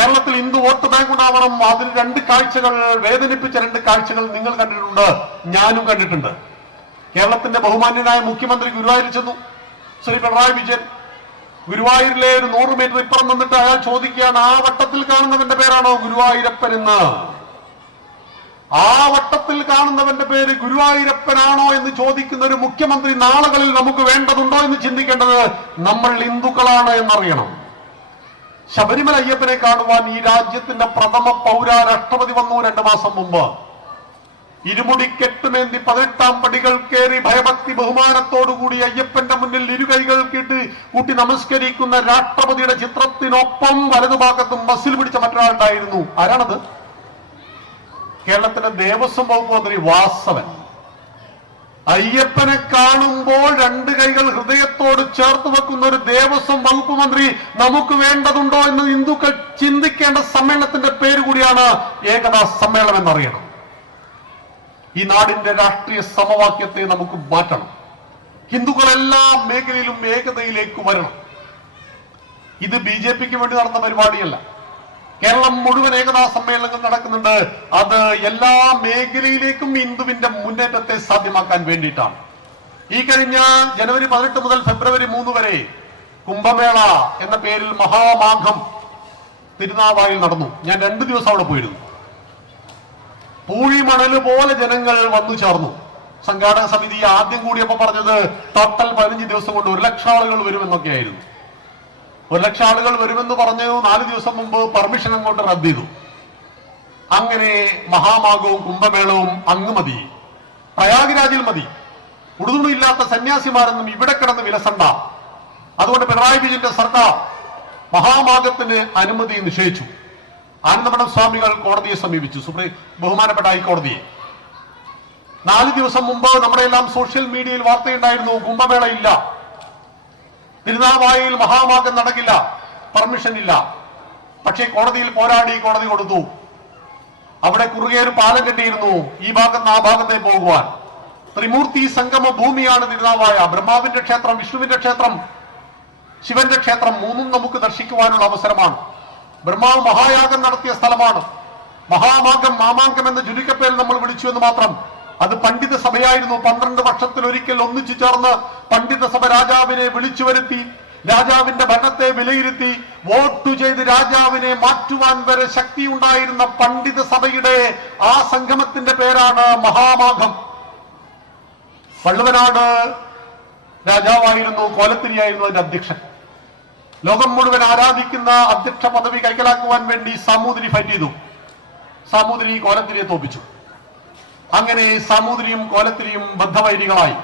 കേരളത്തിൽ Hindu vote bank ഉണ്ടാവണം. അതിന് രണ്ട് കാഴ്ചകൾ, വേദനിപ്പിച്ച രണ്ട് കാഴ്ചകൾ നിങ്ങൾ കണ്ടിട്ടുണ്ട്, ഞാനും കണ്ടിട്ടുണ്ട്. കേരളത്തിന്റെ ബഹുമാന്യനായ മുഖ്യമന്ത്രി ഗുരുവായൂരിൽ ചെന്നു, ശ്രീ പിണറായി വിജയൻ. ഗുരുവായൂരിലെ ഒരു 100 മീറ്റർ ഇപ്പുറം നിന്നിട്ട് അയാൾ ചോദിക്കുകയാണ്, ആ വട്ടത്തിൽ കാണുന്നവന്റെ പേരാണോ ഗുരുവായൂരപ്പൻ എന്ന്? ആ വട്ടത്തിൽ കാണുന്നവന്റെ പേര് ഗുരുവായൂരപ്പനാണോ എന്ന് ചോദിക്കുന്ന ഒരു മുഖ്യമന്ത്രി നാളുകളിൽ നമുക്ക് വേണ്ടതുണ്ടോ എന്ന് ചിന്തിക്കേണ്ടത് നമ്മൾ ഹിന്ദുക്കളാണ് എന്നറിയണം. ശബരിമല അയ്യപ്പനെ കാണുവാൻ ഈ രാജ്യത്തിന്റെ പ്രഥമ പൗര രാഷ്ട്രപതി വന്നു 2 മാസം മുമ്പ്. ഇരുമുടിക്കെട്ടുമേന്തി 18 പടികൾ കയറി ഭയഭക്തി ബഹുമാനത്തോടുകൂടി അയ്യപ്പന്റെ മുന്നിൽ ഇരുകൈകൾ കൂട്ടി നമസ്കരിക്കുന്ന രാഷ്ട്രപതിയുടെ ചിത്രത്തിനൊപ്പം വലതുഭാഗത്തും ബസ്സിൽ പിടിച്ച മറ്റൊരാളുണ്ടായിരുന്നു. ആരാണത്? കേരളത്തിന്റെ ദേവസ്വം വകുപ്പ് മന്ത്രി വാസവൻ. അയ്യപ്പനെ കാണുമ്പോൾ 2 കൈകൾ ഹൃദയത്തോട് ചേർത്ത് വെക്കുന്ന ഒരു ദേവസ്വം വകുപ്പ് മന്ത്രി നമുക്ക് വേണ്ടതുണ്ടോ എന്ന് ഹിന്ദുക്കൾ ചിന്തിക്കേണ്ട സമ്മേളനത്തിന്റെ പേര് കൂടിയാണ് ഏകതാ സമ്മേളനം എന്നറിയണം. ഈ നാടിന്റെ രാഷ്ട്രീയ സമവാക്യത്തെ നമുക്ക് മാറ്റണം. ഹിന്ദുക്കൾ എല്ലാ മേഖലയിലും ഏകതയിലേക്ക് വരണം. ഇത് BJPക്ക് വേണ്ടി നടന്ന പരിപാടിയല്ല. കേരളം മുഴുവൻ ഏകതാ സമ്മേളനങ്ങൾ നടക്കുന്നുണ്ട്. അത് എല്ലാ മേഖലയിലേക്കും ഹിന്ദുവിന്റെ മുന്നേറ്റത്തെ സാധ്യമാക്കാൻ വേണ്ടിയിട്ടാണ്. ഈ കഴിഞ്ഞ ജനുവരി 18 മുതൽ ഫെബ്രുവരി 3 വരെ കുംഭമേള എന്ന പേരിൽ മഹാമാഘം തിരുനാവായിൽ നടന്നു. ഞാൻ 2 ദിവസം അവിടെ പോയിരുന്നു. പൂഴിമണല് പോലെ ജനങ്ങൾ വന്നു ചേർന്നു. സംഘാടക സമിതി ആദ്യം കൂടിയപ്പോ പറഞ്ഞത് ടോട്ടൽ 15 ദിവസം കൊണ്ട് 1 ലക്ഷം ആളുകൾ വരുമെന്നൊക്കെയായിരുന്നു. 1 ലക്ഷം ആളുകൾ വരുമെന്ന് പറഞ്ഞു 4 ദിവസം മുമ്പ് പെർമിഷൻ അങ്ങോട്ട് റദ്ദ് ചെയ്തു. അങ്ങനെ മഹാമാഘവും കുംഭമേളവും അങ്ങ് മതി, പ്രയാഗ്രാജിൽ മതി. ഉടുതുണിയില്ലാത്ത സന്യാസിമാരൊന്നും ഇവിടെ കിടന്ന് വിലസണ്ട. അതുകൊണ്ട് പിണറായി വിജയന്റെ സർക്കാർ മഹാമാഘത്തിന് അനുമതി നിഷേധിച്ചു. ആനന്ദമഠം സ്വാമികൾ കോടതിയെ സമീപിച്ചു, ബഹുമാനപ്പെട്ട ഹൈക്കോടതിയെ. 4 ദിവസം മുമ്പ് നമ്മുടെ എല്ലാം സോഷ്യൽ മീഡിയയിൽ വാർത്തയുണ്ടായിരുന്നു, കുംഭമേള ഇല്ല, തിരുനാവായിൽ മഹാമാഘം നടക്കില്ല, പെർമിഷൻ ഇല്ല. പക്ഷേ കോടതിയിൽ പോരാടി കോടതി കൊടുത്തു. അവിടെ കുറുകെ ഒരു പാലം കെട്ടിയിരുന്നു ഈ ഭാഗത്ത് ആ ഭാഗത്തെ പോകുവാൻ. ത്രിമൂർത്തി സംഗമ ഭൂമിയാണ് തിരുനാവായ. ബ്രഹ്മാവിന്റെ ക്ഷേത്രം, വിഷ്ണുവിന്റെ ക്ഷേത്രം, ശിവന്റെ ക്ഷേത്രം മൂന്നും നമുക്ക് ദർശിക്കുവാനുള്ള അവസരമാണ്. ബ്രഹ്മാവ് മഹായാഗം നടത്തിയ സ്ഥലമാണ്. മഹാമാഘം, മാമാങ്കം എന്ന ചുരുക്കപ്പേരിൽ നമ്മൾ വിളിച്ചു എന്ന് മാത്രം. അത് പണ്ഡിത സഭയായിരുന്നു. 12 വർഷത്തിലൊരിക്കൽ ഒന്നിച്ചു ചേർന്ന് പണ്ഡിത സഭ രാജാവിനെ വിളിച്ചു വരുത്തി, രാജാവിന്റെ ഭരണത്തെ വിലയിരുത്തി, വോട്ട് ചെയ്ത് രാജാവിനെ മാറ്റുവാൻ വരെ ശക്തി ഉണ്ടായിരുന്ന പണ്ഡിത സഭയുടെ ആ സംഗമത്തിന്റെ പേരാണ് മഹാമാഘം. വള്ളുവനാട് രാജാവായിരുന്നു, കോലത്തിരിയായിരുന്നു അതിന്റെ അധ്യക്ഷൻ. ലോകം മുഴുവൻ ആരാധിക്കുന്ന അധ്യക്ഷ പദവി കൈക്കലാക്കുവാൻ വേണ്ടി സാമൂതിരി ഫൈറ്റ് ചെയ്തു. സാമൂതിരി കോലത്തിരിയെ തോപ്പിച്ചു. അങ്ങനെ സാമൂതിരിയും കോലത്തിരിയും ബദ്ധവൈരികളായി.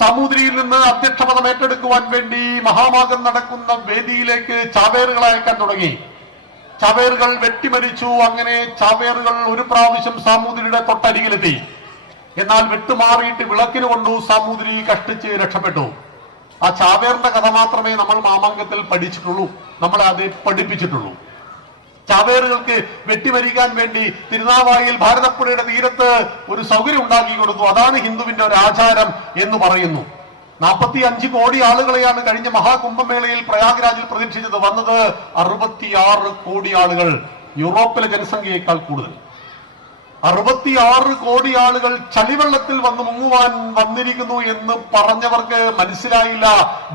സാമൂതിരിയിൽ നിന്ന് അധ്യക്ഷ പദം ഏറ്റെടുക്കുവാൻ വേണ്ടി മഹാമാഘം നടക്കുന്ന വേദിയിലേക്ക് ചാവേറുകളെ അയക്കാൻ തുടങ്ങി. ചാവേറുകൾ വെട്ടിമരിച്ചു. അങ്ങനെ ചാവേറുകൾ ഒരു പ്രാവശ്യം സാമൂതിരിയുടെ തൊട്ടരികിലെത്തി. എന്നാൽ വിട്ടുമാറിയിട്ട് വിളക്കിന് കൊണ്ടു സാമൂതിരി കഷ്ടിച്ച് രക്ഷപ്പെട്ടു. ആ ചാവേറിന്റെ കഥ മാത്രമേ നമ്മൾ മാമാങ്കത്തിൽ പഠിച്ചിട്ടുള്ളൂ, നമ്മളെ അത് പഠിപ്പിച്ചിട്ടുള്ളൂ. ചാവേറുകൾക്ക് വെട്ടിമരിക്കാൻ വേണ്ടി തിരുനാവായിൽ ഭാരതപ്പുഴയുടെ തീരത്ത് ഒരു സൗകര്യം ഉണ്ടാക്കി കൊടുത്തു. അതാണ് ഹിന്ദുവിന്റെ ഒരു ആചാരം എന്ന് പറയുന്നു. 45 കോടി ആളുകളെയാണ് കഴിഞ്ഞ മഹാകുംഭമേളയിൽ പ്രയാഗ്രാജിൽ പ്രതീക്ഷിച്ചത്. വന്നത് 66 കോടി ആളുകൾ, യൂറോപ്പിലെ ജനസംഖ്യയേക്കാൾ കൂടുതൽ. 66 കോടി ആളുകൾ ചളിവെള്ളത്തിൽ വന്ന് മുങ്ങുവാൻ വന്നിരിക്കുന്നു എന്ന് പറഞ്ഞവർക്ക് മനസ്സിലായില്ല.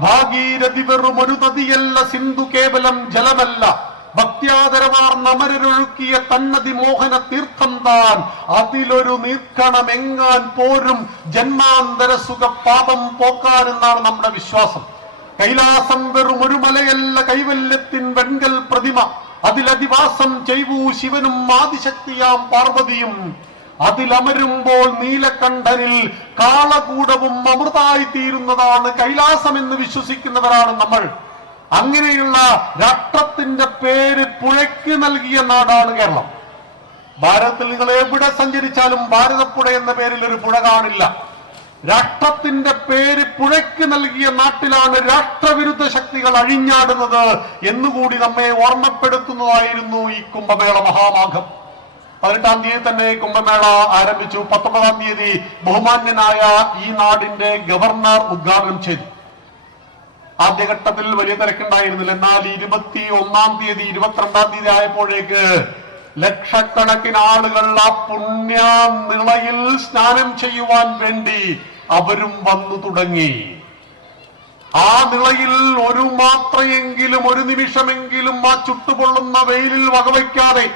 ഭാഗീരഥി വെറും ഒരു നദിയല്ല, സിന്ധു കേവലം ജലമല്ല, ഭക്ത്യാദരമാർന്ന അമരരൊഴുക്കിയ തന്നതി മോഹന തീർത്ഥം താൻ, അതിലൊരു നീർക്കണമെങ്ങാൻ പോരും ജന്മാന്തര സുഖ പാപം പോക്കാൻ എന്നാണ് നമ്മുടെ വിശ്വാസം. കൈലാസം വെറും ഒരു മലയല്ല, കൈവല്യത്തിൻ വെൺകൽ പ്രതിമ, അതിലധിവാസം ചെയ്വൂ ശിവനും ആദിശക്തിയാം പാർവതിയും, അതിലമരുമ്പോൾ നീലകണ്ഠനിൽ കാളകൂടവും അമൃതായി തീരുന്നതാണ് കൈലാസം എന്ന് വിശ്വസിക്കുന്നവരാണ് നമ്മൾ. അങ്ങനെയുള്ള രാഷ്ട്രത്തിന്റെ പേര് പുഴയ്ക്ക് നൽകിയ നാടാണ് കേരളം. ഭാരതത്തിൽ നിങ്ങൾ എവിടെ സഞ്ചരിച്ചാലും ഭാരതപ്പുഴ എന്ന പേരിൽ ഒരു പുഴ കാണില്ല. രാഷ്ട്രത്തിന്റെ പേര് പുഴയ്ക്ക് നൽകിയ നാട്ടിലാണ് രാഷ്ട്രവിരുദ്ധ ശക്തികൾ അഴിഞ്ഞാടുന്നത് എന്നുകൂടി നമ്മെ ഓർമ്മപ്പെടുത്തുന്നതായിരുന്നു ഈ കുംഭമേള മഹാമാഘം. 18-ാം തീയതി തന്നെ കുംഭമേള ആരംഭിച്ചു. 19-ാം തീയതി ബഹുമാന്യനായ ഈ നാടിന്റെ ഗവർണർ ഉദ്ഘാടനം ചെയ്തു. ആദ്യഘട്ടത്തിൽ വലിയ തിരക്കുണ്ടായിരുന്നില്ല. എന്നാൽ 21-ാം തീയതി 22-ാം തീയതി ആയപ്പോഴേക്ക് ലക്ഷക്കണക്കിന് ആളുകൾ ആ പുണ്യ നിളയിൽ സ്നാനം ചെയ്യുവാൻ വേണ്ടി അവരും വന്നു തുടങ്ങി. ആ നിളയിൽ ഒരു മാത്രയെങ്കിലും, ഒരു നിമിഷമെങ്കിലും ആ ചുട്ടുപൊള്ളുന്ന വെയിലിൽ വകവയ്ക്കാതെ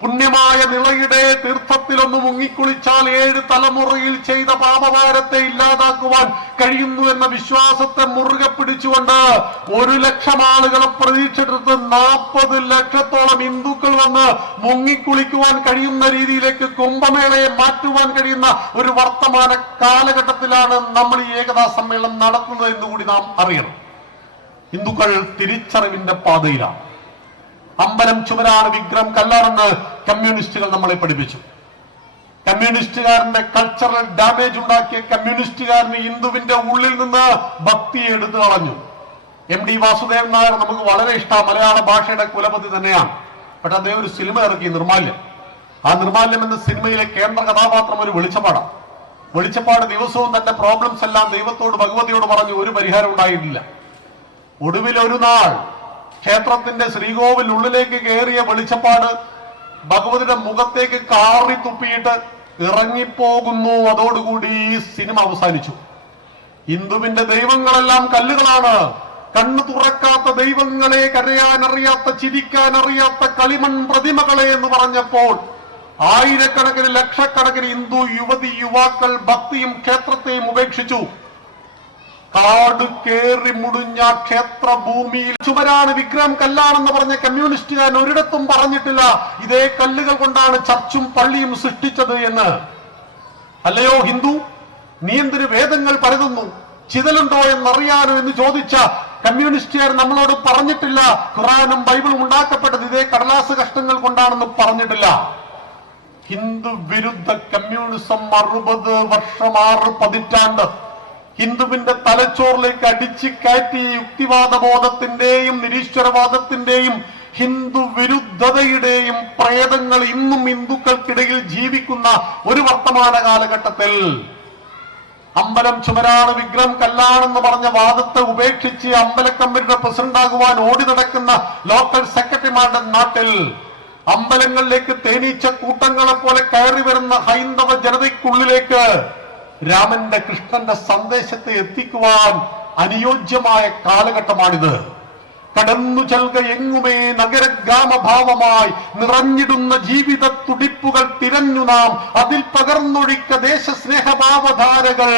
പുണ്യമായ നിളയുടെ തീർത്ഥത്തിലൊന്ന് മുങ്ങിക്കുളിച്ചാൽ 7 തലമുറയിൽ ചെയ്ത പാപഭാരത്തെ ഇല്ലാതാക്കുവാൻ കഴിയുന്നു എന്ന വിശ്വാസത്തെ മുറുകെ പിടിച്ചുകൊണ്ട് 1 ലക്ഷം ആളുകളെ പ്രതീക്ഷിച്ചെടുത്ത് 40 ലക്ഷത്തോളം ഹിന്ദുക്കൾ വന്ന് മുങ്ങിക്കുളിക്കുവാൻ കഴിയുന്ന രീതിയിലേക്ക് കുംഭമേളയെ മാറ്റുവാൻ കഴിയുന്ന ഒരു വർത്തമാന കാലഘട്ടത്തിലാണ് നമ്മൾ ഈ ഏകതാ സമ്മേളനം നടത്തുന്നത് എന്നുകൂടി നാം അറിയണം. ഹിന്ദുക്കൾ തിരിച്ചറിവിന്റെ പാതയിലാണ്. അമ്പലം ചുമരാണ്, വിഗ്രഹം കല്ലാണെന്ന് കമ്മ്യൂണിസ്റ്റുകൾ നമ്മളെ പഠിപ്പിച്ചു. കമ്മ്യൂണിസ്റ്റുകാരന്റെ കൾച്ചറൽ ഡാമേജ് ഉണ്ടാക്കിയ കമ്മ്യൂണിസ്റ്റുകാരന് ഹിന്ദുവിന്റെ ഉള്ളിൽ നിന്ന് ഭക്തിയെ എടുത്തു കളഞ്ഞു. MD വാസുദേവൻ നായർ നമുക്ക് വളരെ ഇഷ്ടം, മലയാള ഭാഷയുടെ കുലപതി തന്നെയാണ്. പക്ഷെ അദ്ദേഹം ഒരു സിനിമ ഇറക്കി, നിർമാല്യം. ആ നിർമാല്യം എന്ന സിനിമയിലെ കേന്ദ്ര കഥാപാത്രം ഒരു വെളിച്ചപ്പാടാണ്. വെളിച്ചപ്പാട് ദിവസവും തന്റെ പ്രോബ്ലംസ് എല്ലാം ദൈവത്തോട്, ഭഗവതിയോട് പറഞ്ഞു. ഒരു പരിഹാരം ഉണ്ടായിട്ടില്ല. ഒടുവിൽ ഒരു നാൾ ക്ഷേത്രത്തിന്റെ ശ്രീകോവിലുള്ളിലേക്ക് കയറിയ വെളിച്ചപ്പാട് ഭഗവതിയുടെ മുഖത്തേക്ക് കാറി തുപ്പിയിട്ട് ഇറങ്ങിപ്പോകുന്നു. അതോടുകൂടി ഈ സിനിമ അവസാനിച്ചു. ഹിന്ദുവിന്റെ ദൈവങ്ങളെല്ലാം കല്ലുകളാണ്. കണ്ണു തുറക്കാത്ത ദൈവങ്ങളെ, കരയാനറിയാത്ത, ചിരിക്കാനറിയാത്ത കളിമൺ പ്രതിമകളെ എന്ന് പറഞ്ഞപ്പോൾ ആയിരക്കണക്കിന്, ലക്ഷക്കണക്കിന് ഹിന്ദു യുവതി യുവാക്കൾ ഭക്തിയും ക്ഷേത്രത്തെയും ഉപേക്ഷിച്ചു. കാട് കേറി മുടിഞ്ഞ ക്ഷേത്ര ഭൂമിയിൽ ചുമരാണ്, വിഗ്രഹം കല്ലാണെന്ന് പറഞ്ഞ കമ്മ്യൂണിസ്റ്റുകാരൻ ഒരിടത്തും പറഞ്ഞിട്ടില്ല ഇതേ കല്ലുകൾ കൊണ്ടാണ് ചർച്ചും പള്ളിയും സൃഷ്ടിച്ചത് എന്ന്. അല്ലയോ ഹിന്ദു, നീ എന്തിന് വേദങ്ങൾ പരതുന്നു? ചിതലുണ്ടോ എന്നറിയാനോ എന്ന് ചോദിച്ച കമ്മ്യൂണിസ്റ്റുകാർ നമ്മളോട് പറഞ്ഞിട്ടില്ല ഖുറാനും ബൈബിളും ഉണ്ടാക്കപ്പെട്ടത് ഇതേ കടലാസ് കഷ്ണങ്ങൾ കൊണ്ടാണെന്ന് പറഞ്ഞിട്ടില്ല. ഹിന്ദു വിരുദ്ധ കമ്മ്യൂണിസം 60 വർഷം, 6 പതിറ്റാണ്ട് ഹിന്ദുവിന്റെ തലച്ചോറിലേക്ക് അടിച്ചു കയറ്റി യുക്തിവാദ ബോധത്തിന്റെയും നിരീശ്വരവാദത്തിന്റെയും ഹിന്ദു വിരുദ്ധതയുടെയും പ്രേതങ്ങൾ ഇന്നും ഹിന്ദുക്കൾക്കിടയിൽ ജീവിക്കുന്ന ഒരു വർത്തമാന കാലഘട്ടത്തിൽ അമ്പലം ചുമരാണ്, വിഗ്രഹം കല്ലാണെന്ന് പറഞ്ഞ വാദത്തെ ഉപേക്ഷിച്ച് അമ്പലക്കമ്മിറ്റിയുടെ പ്രസിഡന്റാകുവാൻ ഓടി നടക്കുന്ന ലോക്കൽ സെക്രട്ടറിമാരുടെ നാട്ടിൽ അമ്പലങ്ങളിലേക്ക് തേനീച്ച കൂട്ടങ്ങളെ പോലെ കയറി വരുന്ന ഹൈന്ദവ ജനതയ്ക്കുള്ളിലേക്ക് രാമന്റെ, കൃഷ്ണന്റെ സന്ദേശത്തെ എത്തിക്കുവാൻ അനുയോജ്യമായ കാലഘട്ടമാണിത്. കടന്നു ചെൽക എങ്ങുമേ നഗരഗ്രാമഭാവമായി നിറഞ്ഞിടുന്ന ജീവിത തുടിപ്പുകൾ തിരഞ്ഞു നാം, അതിൽ പകർന്നൊഴിക്ക ദേശസ്നേഹഭാവധാരകൾ,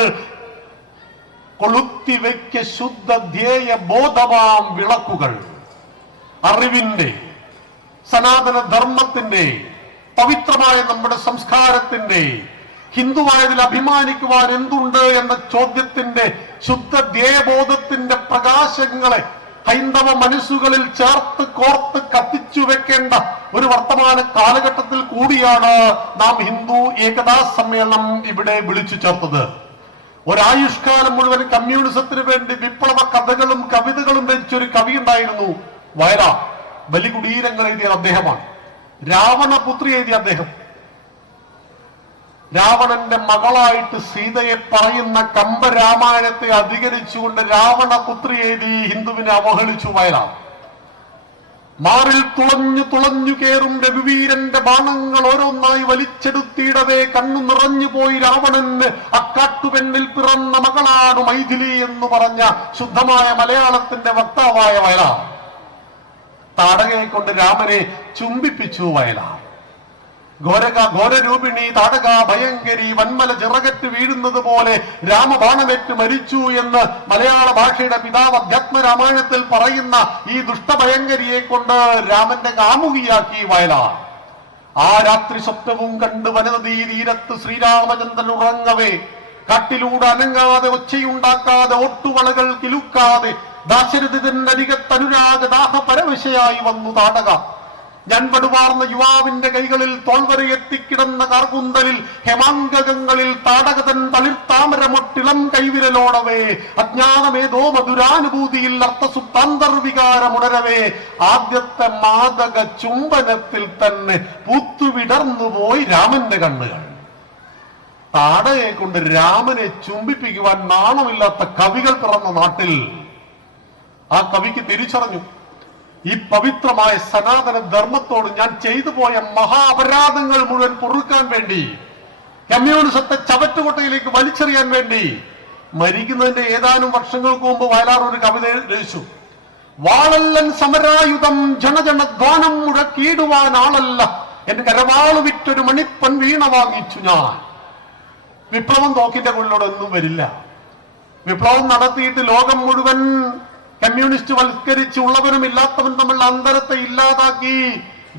കൊളുത്തിവെക്ക ശുദ്ധ ധ്യേയ ബോധമാം വിളക്കുകൾ. അറിവിന്റെ, സനാതന ധർമ്മത്തിന്റെ, പവിത്രമായ നമ്മുടെ സംസ്കാരത്തിന്റെ, ഹിന്ദുവായതിൽ അഭിമാനിക്കുവാൻ എന്തുണ്ട് എന്ന ചോദ്യത്തിന്റെ, ശുദ്ധ ധ്യേയബോധത്തിന്റെ പ്രകാശങ്ങളെ ഹൈന്ദവ മനസ്സുകളിൽ ചേർത്ത് കോർത്ത് കത്തിച്ചു വെക്കേണ്ട ഒരു വർത്തമാന കാലഘട്ടത്തിൽ കൂടിയാണ് നാം ഹിന്ദു ഏകതാ സമ്മേളനം ഇവിടെ വിളിച്ചു ചേർത്തത്. ഒരായുഷ്കാലം മുഴുവൻ കമ്മ്യൂണിസത്തിന് വേണ്ടി വിപ്ലവ കഥകളും കവിതകളും രചിച്ചൊരു കവി ഉണ്ടായിരുന്നു, വയലാർ. ബലികുടീരങ്ങൾ എഴുതിയ അദ്ദേഹമാണ്. രാവണപുത്രി എഴുതിയ അദ്ദേഹം. രാവണന്റെ മകളായിട്ട് സീതയെ പറയുന്ന കമ്പരാമായണത്തെ അധികരിച്ചുകൊണ്ട് രാവണപുത്രി എഴുതി ഹിന്ദുവിനെ അവഹേളിച്ചു വയലാർ. മാറിൽ തുളഞ്ഞു കേറും രഘുവീരന്റെ ബാണങ്ങൾ ഓരോന്നായി വലിച്ചെടുത്തിടവേ കണ്ണു നിറഞ്ഞുപോയി രാവണന് അക്കാട്ടുപെണ്ണിൽ പിറന്ന മകളാണ് മൈഥിലി എന്ന് പറഞ്ഞ ശുദ്ധമായ മലയാളത്തിന്റെ വക്താവായ വയലാർ. താടകയെ കൊണ്ട് രാമനെ ചുംബിപ്പിച്ചു വയലാർ. ഘോരരൂപിണി താടക ഭയങ്കരി വന്മല ചിറകറ്റ് വീഴുന്നത് പോലെ രാമബാണമേറ്റ് മരിച്ചു എന്ന് മലയാള ഭാഷയുടെ പിതാവ് അധ്യാത്മരാമായണത്തിൽ പറയുന്ന ഈ ദുഷ്ടഭയങ്കരിയെ കൊണ്ട് രാമന്റെ കാമുകിയാക്കി വയലാർ. ആ രാത്രി സ്വപ്നവും കണ്ട് വനനദീ തീരത്ത് ശ്രീരാമചന്ദ്രൻ ഉറങ്ങവേ കാട്ടിലൂടെ അനങ്ങാതെ ഒച്ചയുണ്ടാക്കാതെ ഒട്ടുവളകൾ കിലുക്കാതെ ദാശരഥിതനരികത്തനുരാഗ ദാഹ പരവശയായി വന്നു താടക. ഞൻപടുവാർന്ന യുവാവിന്റെ കൈകളിൽ തോൾവരയെത്തിക്കിടന്ന കാർകുന്തലിൽ ഹേമാങ്കകങ്ങളിൽ താടകതൻ തളിർത്താമരമൊട്ടിളം കൈവിരലോടവേ അജ്ഞാനമേതോ മധുരാനുഭൂതിയിൽ അർത്ഥസുത്താന്തർവികാരമുണരവേ ആദ്യത്തെ മാദക ചുംബനത്തിൽ തന്നെ പൂത്തുവിടർന്നുപോയി രാമന്റെ കണ്ണുകൾ. താടകയെ കൊണ്ട് രാമനെ ചുംബിപ്പിക്കുവാൻ നാണമില്ലാത്ത കവികൾ പിറന്ന നാട്ടിൽ ആ കവിക്ക് തിരിച്ചറിഞ്ഞു, ഈ പവിത്രമായ സനാതന ധർമ്മത്തോട് ഞാൻ ചെയ്തു പോയ മഹാപരാധങ്ങൾ മുഴുവൻ പൊറുക്കാൻ വേണ്ടി, കമ്മ്യൂണിസത്തെ ചവറ്റുകൊട്ടയിലേക്ക് വലിച്ചെറിയാൻ വേണ്ടി മരിക്കുന്നതിന്റെ ഏതാനും വർഷങ്ങൾക്ക് മുമ്പ് വയലാർ ഒരു കവിത രചിച്ചു. വാളല്ലൻ സമരായുധം ജനജനധ്വാനം മുഴക്കിയിടുവാൻ ആളല്ല, എന്റെ കരവാള് വിറ്റൊരു മണിപ്പൻ വീണ വാങ്ങിച്ചു ഞാൻ. വിപ്ലവം തോക്കിന്റെ ഉള്ളിലൂടെ ഒന്നും വരില്ല. വിപ്ലവം നടത്തിയിട്ട് ലോകം മുഴുവൻ കമ്മ്യൂണിസ്റ്റ് വൽക്കരിച്ച് ഉള്ളവരും ഇല്ലാത്തവരും തമ്മിലുള്ള അന്തരത്തെ ഇല്ലാതാക്കി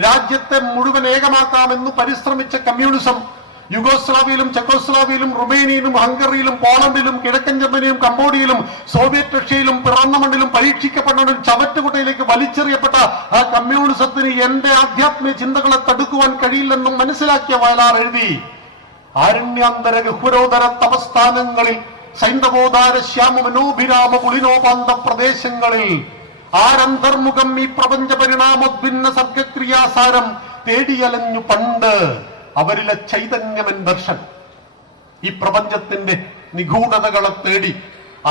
രാജ്യത്തെ മുഴുവൻ ഏകമാക്കാമെന്ന് പരിശ്രമിച്ച കമ്മ്യൂണിസം യുഗോസ്ലാവിയയിലും ചെക്കോസ്ലാവിയയിലും റുമേനിയയിലും ഹംഗറിയിലും പോളണ്ടിലും കിഴക്കൻ ജർമ്മനിയിലും കംബോഡിയയിലും സോവിയറ്റ് റഷ്യയിലും പിറന്ന മണ്ണിലും പരീക്ഷിക്കപ്പെട്ടവരും ചവറ്റുകുട്ടയിലേക്ക് വലിച്ചെറിയപ്പെട്ട ആ കമ്മ്യൂണിസത്തിന് എന്റെ ആധ്യാത്മിക ചിന്തകളെ തടുക്കുവാൻ കഴിയില്ലെന്നും മനസ്സിലാക്കിയ വയലാർ എഴുതി, ആരണ്യാന്തര ഗഹ്വരോദര തപസ്ഥാനങ്ങളിൽ സൈന്ധവോദാര ശ്യാമ മനോഭിരാമ പുളിനോപാന്ത പ്രദേശങ്ങളിൽ ആരന്തർമുഖം ഈ പ്രപഞ്ച പരിണാമോദ്ഭിന്ന സർഗക്രിയാസാരം തേടിയലഞ്ഞു പണ്ട് അവരിലെ ചൈതന്യമൻ ദർശൻ. ഈ പ്രപഞ്ചത്തിന്റെ നിഗൂഢതകളെ തേടി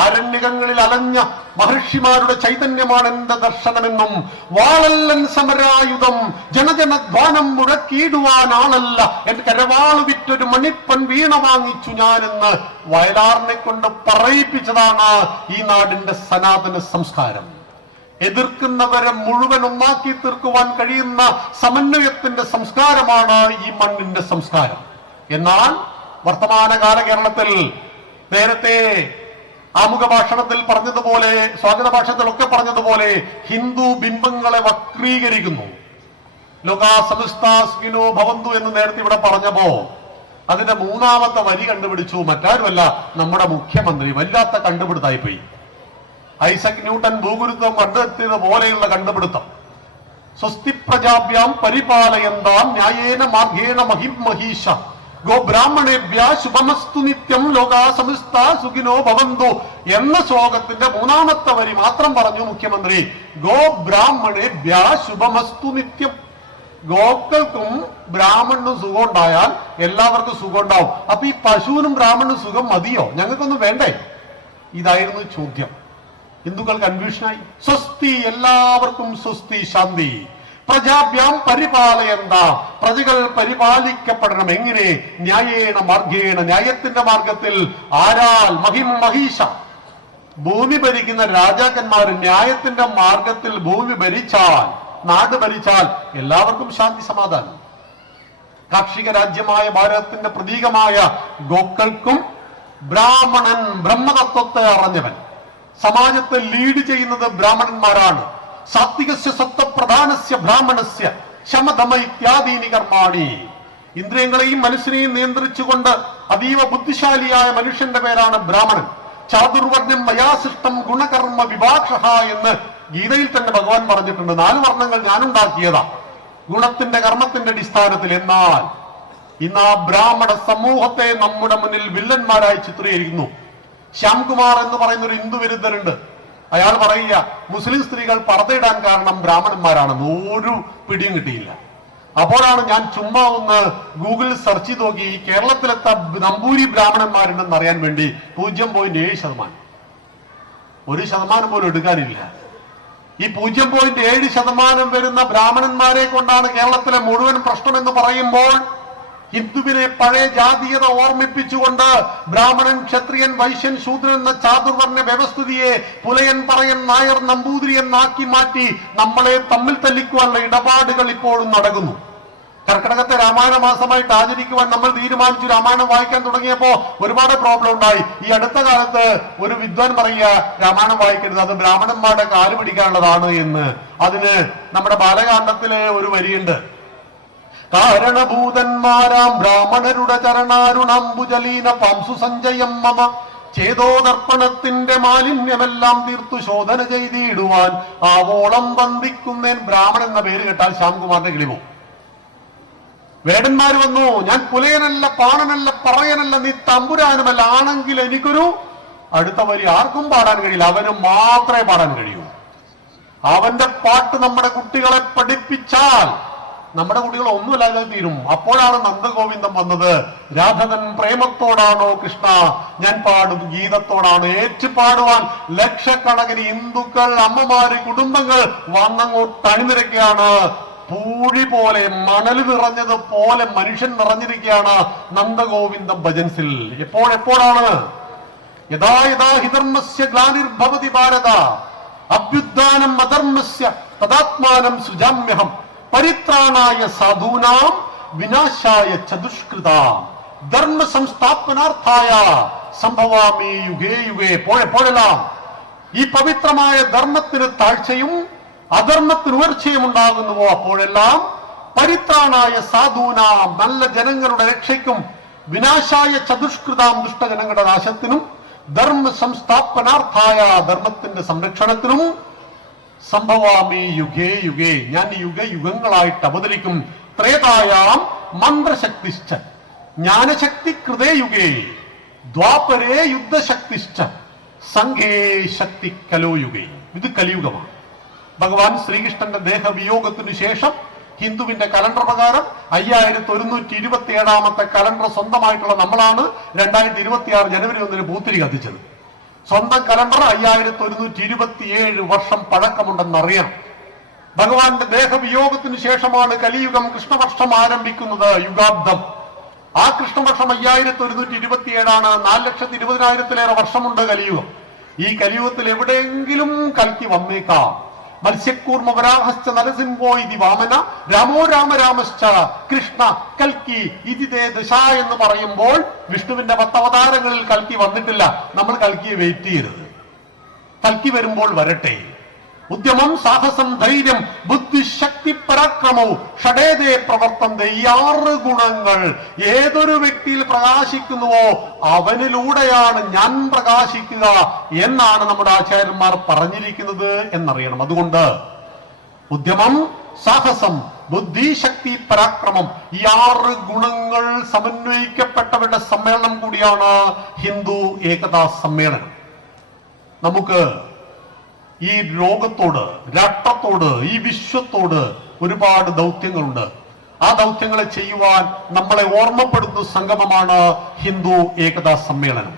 ആരണ്യകങ്ങളിൽ അലഞ്ഞ മഹർഷിമാരുടെ ചൈതന്യമാണ് എന്റെ ദർശനമെന്നും, വാളല്ലൻ സമരായുധം ജനജനധ്വാനം മുഴക്കിയിടുവാൻ ആളല്ല, എന്റെ കരവാള് വിറ്റൊരു മണിപ്പൻ വീണ വാങ്ങിച്ചു ഞാനെന്ന് വയലാറിനെ കൊണ്ട് പറയിപ്പിച്ചതാണ് ഈ നാടിന്റെ സനാതന സംസ്കാരം. എതിർക്കുന്നവരെ മുഴുവൻ ഒന്നാക്കി തീർക്കുവാൻ കഴിയുന്ന സമന്വയത്തിന്റെ സംസ്കാരമാണ് ഈ മണ്ണിന്റെ സംസ്കാരം. എന്നാൽ വർത്തമാനകാല കേരളത്തിൽ നേരത്തെ ആമുഖ ഭാഷണത്തിൽ പറഞ്ഞതുപോലെ, സ്വാഗത ഭാഷണത്തിലൊക്കെ പറഞ്ഞതുപോലെ ഹിന്ദു ബിംബങ്ങളെ വക്രീകരിക്കുന്നു. ലോകാ സമസ്താ സുഖിനോ ഭവന്തു എന്ന് നേരത്തെ ഇവിടെ പറഞ്ഞപ്പോ അതിന്റെ മൂന്നാമത്തെ വരി കണ്ടുപിടിച്ചു മറ്റാരുമല്ല, നമ്മുടെ മുഖ്യമന്ത്രി. വല്ലാത്ത കണ്ടുപിടുത്തായി പോയി. ഐസക് ന്യൂട്ടൻ ഭൂഗുരുത്വം കണ്ടെത്തിയത് പോലെയുള്ള കണ്ടുപിടുത്തം. സ്വസ്തി പ്രജാഭ്യാം പരിപാലയന്താം ന്യായേന മാർഗേണ മഹിമഹീഷ ഗോ ബ്രാഹ്മണേഭ്യ ശുഭമസ്തു നിത്യം ലോകാ സമസ്ത സുഖിനോ ഭവന്തു എന്ന ശ്ലോകത്തിന്റെ മൂന്നാമത്തെ വരി മാത്രം പറഞ്ഞു മുഖ്യമന്ത്രി. ഗോ ബ്രാഹ്മണേഭ്യ ശുഭമസ്തു നിത്യം. ഗോക്കൾക്കും ബ്രാഹ്മണനും സുഖം ഉണ്ടായാൽ എല്ലാവർക്കും സുഖം ഉണ്ടാവും. അപ്പൊ ഈ പശുവിനും ബ്രാഹ്മണനും സുഖം മതിയോ? ഞങ്ങൾക്കൊന്നും വേണ്ടേ? ഇതായിരുന്നു ചോദ്യം. ഹിന്ദുക്കൾ കൺഫ്യൂഷനായി. സ്വസ്തി, എല്ലാവർക്കും സ്വസ്തി, ശാന്തി. പ്രജാഭ്യാം പരിപാലയന്ത, പ്രജകൾ പരിപാലിക്കപ്പെടണം. എങ്ങനെ? ന്യായേന മാർഗേണ, ന്യായത്തിന്റെ മാർഗത്തിൽ. ആരാൽ? മഹിം മഹീഷ, ഭൂമി ഭരിക്കുന്ന രാജാക്കന്മാർ ന്യായത്തിന്റെ മാർഗത്തിൽ ഭൂമി ഭരിച്ചാൽ, നാട് ഭരിച്ചാൽ എല്ലാവർക്കും ശാന്തി സമാധാനം. കാർഷിക രാജ്യമായ ഭാരതത്തിന്റെ പ്രതീകമായ ഗോക്കൾക്കും ബ്രാഹ്മണൻ, ബ്രഹ്മതത്വത്തെ അറിഞ്ഞവൻ, സമാജത്തെ ലീഡ് ചെയ്യുന്നത് ബ്രാഹ്മണന്മാരാണ്. സാത്വികസ്യ സത്വപ്രധാനസ്യ ബ്രാഹ്മണസ്യ ശമധമ ഇത്യാദീനി കർമാണി. ഇന്ദ്രിയങ്ങളെയും മനസ്സിനെയും നിയന്ത്രിച്ചുകൊണ്ട് അതീവ ബുദ്ധിശാലിയായ മനുഷ്യന്റെ പേരാണ് ബ്രാഹ്മണൻ. ചാതുർവർണ്ണം മയാസിഷ്ടം ഗുണകർമ്മ വിഭാഷ എന്ന് ഗീതയിൽ തന്നെ ഭഗവാൻ പറഞ്ഞിട്ടുണ്ട്. 4 വർണ്ണങ്ങൾ ഞാനുണ്ടാക്കിയതാ ഗുണത്തിന്റെ കർമ്മത്തിന്റെ അടിസ്ഥാനത്തിൽ. എന്നാൽ ഇന്ന് ആ ബ്രാഹ്മണ സമൂഹത്തെ നമ്മുടെ മുന്നിൽ വില്ലന്മാരായി ചിത്രീകരിക്കുന്നു. ശ്യാംകുമാർ എന്ന് പറയുന്ന ഒരു ഹിന്ദു വിരുദ്ധരുണ്ട്. അയാൾ പറയുക മുസ്ലിം സ്ത്രീകൾ പർദ്ദയിടാൻ കാരണം ബ്രാഹ്മണന്മാരാണെന്ന്. ഒരു പിടിയും കിട്ടിയില്ല. അപ്പോഴാണ് ഞാൻ ചുമ്മാ ഒന്ന് ഗൂഗിളിൽ സെർച്ച് ചെയ്ത് നോക്കി കേരളത്തിലെത്ത നമ്പൂരി ബ്രാഹ്മണന്മാരുണ്ടെന്ന് അറിയാൻ വേണ്ടി. 0.7%. 1% പോലും എടുക്കാനില്ല. ഈ 0.7% വരുന്ന ബ്രാഹ്മണന്മാരെ കൊണ്ടാണ് കേരളത്തിലെ മുഴുവൻ പ്രശ്നം എന്ന് പറയുമ്പോൾ ഹിന്ദുവിനെ പഴയ ജാതീയത ഓർമ്മിപ്പിച്ചുകൊണ്ട് ബ്രാഹ്മണൻ, ക്ഷത്രിയൻ, വൈശ്യൻ, ശൂദ്രൻ എന്ന ചാതുർവർണ്ണ വ്യവസ്ഥിതിയെ പുലയൻ, പറയൻ, നായർ, നമ്പൂതിരി എന്നാക്കി മാറ്റി നമ്മളെ തമ്മിൽ തല്ലിക്കുവാനുള്ള ഇടപാടുകൾ ഇപ്പോഴും നടക്കുന്നു. കർക്കിടകത്തെ രാമായണ മാസമായിട്ട് ആചരിക്കുവാൻ നമ്മൾ തീരുമാനിച്ചു. രാമായണം വായിക്കാൻ തുടങ്ങിയപ്പോ ഒരുപാട് പ്രോബ്ലം ഉണ്ടായി. ഈ അടുത്ത കാലത്ത് ഒരു വിദ്വാൻ പറയുക രാമായണം വായിക്കരുത്, അത് ബ്രാഹ്മണന്മാരുടെ കാല് പിടിക്കാനുള്ളതാണ് എന്ന്. അതിന് നമ്മുടെ ബാലകാണ്ഡത്തിലെ ഒരു വരിയുണ്ട്. കാരണഭൂതന്മാരാം ബ്രാഹ്മണരുടെ ചരണാരുണാംബുജലീന പാംസു സഞ്ജയം മമ ചേതോദർപ്പണത്തിന്റെ മാലിന്യമെല്ലാം തീർത്തു ശോധന ചെയ്തിടുവാൻ ആവോളം വന്ദിക്കുന്നേൻ. ബ്രാഹ്മണൻ എന്ന പേര് കേട്ടാൽ ശ്യാംകുമാറിന്റെ കിളിമോ. വേടന്മാർ വന്നു, ഞാൻ പുലയനല്ല, പാണനല്ല, പറയനല്ല, നീ തമ്പുരാനുമല്ല, ആണെങ്കിൽ എനിക്കൊരു അടുത്ത വരി ആർക്കും പാടാൻ കഴിയില്ല, അവന് മാത്രമേ പാടാൻ കഴിയൂ. അവന്റെ പാട്ട് നമ്മുടെ കുട്ടികളെ പഠിപ്പിച്ചാൽ നമ്മുടെ കുട്ടികൾ ഒന്നുമില്ലാതെ തീരും. അപ്പോഴാണ് നന്ദഗോവിന്ദം വന്നത്. രാധകൻ പ്രേമത്തോടാണോ കൃഷ്ണ, ഞാൻ പാടും ഗീതത്തോടാണ്. ഏറ്റുപാടുവാൻ ലക്ഷക്കണക്കിന് ഹിന്ദുക്കൾ, അമ്മമാര്, കുടുംബങ്ങൾ വന്നങ്ങോട്ട് അണിനിരക്കുകയാണ്. പൂഴി പോലെ, മണൽ നിറഞ്ഞതുപോലെ മനുഷ്യൻ നിറഞ്ഞിരിക്കുകയാണ് നന്ദഗോവിന്ദ ഭജൻസിൽ. എപ്പോഴാണ്? യഥാ യഥാ ഹിധർമ്മസ്യ ഗ്ലാനിർഭവതി ഭാരത അഭ്യുത്ഥാനം അധർമ്മസ്യ തദാത്മാനം സൃജാമ്യഹം പരിത്രാണായ സാധൂനാം വിനാശായ ചതുഷ്കൃതാം ധർമ്മ സംസ്ഥാപനാർത്ഥായ സംഭവാമി യുഗേ യുഗേ. എപ്പോഴെല്ലാം ഈ പവിത്രമായ ധർമ്മത്തിന് താഴ്ചയും അധർമ്മത്തിന് ഉയർച്ചയും ഉണ്ടാകുന്നുവോ അപ്പോഴെല്ലാം പരിത്രാണായ സാധൂനാം നല്ല ജനങ്ങളുടെ രക്ഷയ്ക്കും വിനാശായ ചതുഷ്കൃതാം ദുഷ്ടജനങ്ങളുടെ നാശത്തിനും ധർമ്മ സംസ്ഥാപനാർത്ഥായ ധർമ്മത്തിന്റെ സംരക്ഷണത്തിനും സംഭവാമി യുഗേ യുഗേ ഞാൻ യുഗങ്ങളായിട്ട് അവതരിക്കും. ത്രേതായാം മന്ത്രശക്തിശ്ച ജ്ഞാനശക്തി കൃതേ യുഗേ ദ്വാപരേ യുദ്ധശക്തിശ്ച സംഘേ ശക്തി കലോ യുഗേ. ഇത് കലിയുഗമാണ്. ഭഗവാൻ ശ്രീകൃഷ്ണന്റെ ദേഹവിയോഗത്തിനു ശേഷം ഹിന്ദുവിന്റെ കലണ്ടർ പ്രകാരം 5127 കലണ്ടർ സ്വന്തമായിട്ടുള്ള നമ്മളാണ് 2026 ജനുവരി 1 പൂത്തിരി കത്തിച്ചത്. സ്വന്തം കലണ്ടർ 5127 വർഷം പഴക്കമുണ്ടെന്നറിയണം. ഭഗവാന്റെ ദേഹവിയോഗത്തിന് ശേഷമാണ് കലിയുഗം കൃഷ്ണവർഷം ആരംഭിക്കുന്നത്, യുഗാബ്ദം. ആ കൃഷ്ണവർഷം 5127 4,20,000 വർഷമുണ്ട് കലിയുഗം. ഈ കലിയുഗത്തിൽ എവിടെയെങ്കിലും കൽക്കി വന്നേക്കാം. മത്സ്യക്കൂർമ്മ വരാഹശ്ച നരസിംഹോ ഇതി വാമന രാമോ രാമ രാമശ്ച കൃഷ്ണ കൽക്കി ഇതിതേ ദശ എന്ന് പറയുമ്പോൾ വിഷ്ണുവിന്റെ 10 അവതാരങ്ങളിൽ കൽക്കി വന്നിട്ടില്ല. നമ്മൾ കൽക്കിയെ വെയിറ്റ് ചെയ്യരുത്. കൽക്കി വരുമ്പോൾ വരട്ടെ. ഉദ്യമം, സാഹസം, ധൈര്യം, ബുദ്ധി, ശക്തി, പരാക്രമവും ഷഡേതേ പ്രവർത്തന്തെ. ഈ 6 ഗുണങ്ങൾ ഏതൊരു വ്യക്തിയിൽ പ്രകാശിക്കുന്നുവോ അവനിലൂടെയാണ് ഞാൻ പ്രകാശിക്കുക എന്നാണ് നമ്മുടെ ആചാര്യന്മാർ പറഞ്ഞിരിക്കുന്നത് എന്നറിയണം. അതുകൊണ്ട് ഉദ്യമം, സാഹസം, ബുദ്ധി, ശക്തി, പരാക്രമം ഈ 6 ഗുണങ്ങൾ സമന്വയിക്കപ്പെട്ടവരുടെ സമ്മേളനം കൂടിയാണ് ഹിന്ദു ഏകതാ സമ്മേളനം. നമുക്ക് ഈ ലോകത്തോട്, രാഷ്ട്രത്തോട്, ഈ വിശ്വത്തോട് ഒരുപാട് ദൗത്യങ്ങളുണ്ട്. ആ ദൗത്യങ്ങളെ ചെയ്യുവാൻ നമ്മളെ ഓർമ്മപ്പെടുത്തുന്ന സംഗമമാണ് ഹിന്ദു ഏകതാ സമ്മേളനം.